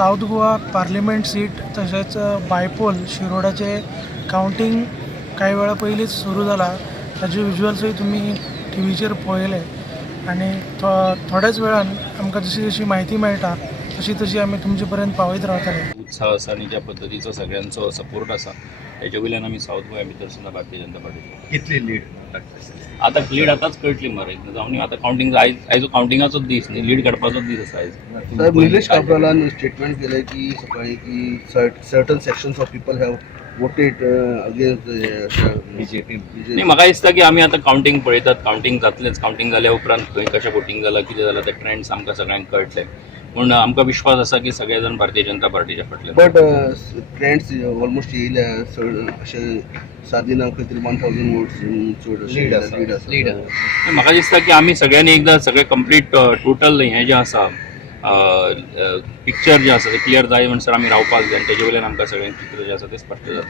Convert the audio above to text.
South Goa parliament seat तसेच bypoll शिरोडाचे counting काही वेळा पयलींच सुरू जाला. ताजे विज्युअल्सूय तुम्ही टीव्हीचेर पळयले आनी थोड्याच वेळान आमकां जशी जशी म्हायती मेळटा तशी तशी आमी तुमचे पर्यंत पावयत रावतले. उत्साह आसा आनी ज्या पद्दतीचो सगळ्यांचो सपोर्ट आसा हेजे वयल्यान आमी साऊथ गोंया भितर सुद्दां भारतीय जनता पार्टी कितली लीड आतां लीड आतांच कळटली मरे जावन आतां काउंटिंग आयज काउंटिंगाचोच दीस न्ही लीड काडपाचोच दीस आसा आयज. साहेब निलेश काब्रालान स्टेटमेंट केले की सकाळी की certain sections of people have voted against BJP न्ही म्हाका दिसता की आमी आतां काउंटिंग पळयतात काउंटिंग जातलेंच काउंटिंग जाल्या उपरांत खंय कशें वोटिंग जालां कितें जालां ते ट्रेंड्स आमकां सगळ्यांक कळटले पूण आमकां विश्वास आसा की सगळे जाण भारतीय जनता पार्टीच्या फाटल्यान. बट ट्रेंड्स ऑलमोस्ट येयले अशे 7 दिनांक खंय तरी 1000 वोट्स लीड आसा. म्हाका दिसता की आमी सगळ्यांनी एकदां सगळें कंप्लीट टोटल हें जें आसा पिक्चर जें आसा तें क्लियर जाय म्हणसर आमी रावपाक जाय आनी तेजे वयल्यान आमकां सगळ्यांक चित्र जें आसा तें स्पश्ट जाता.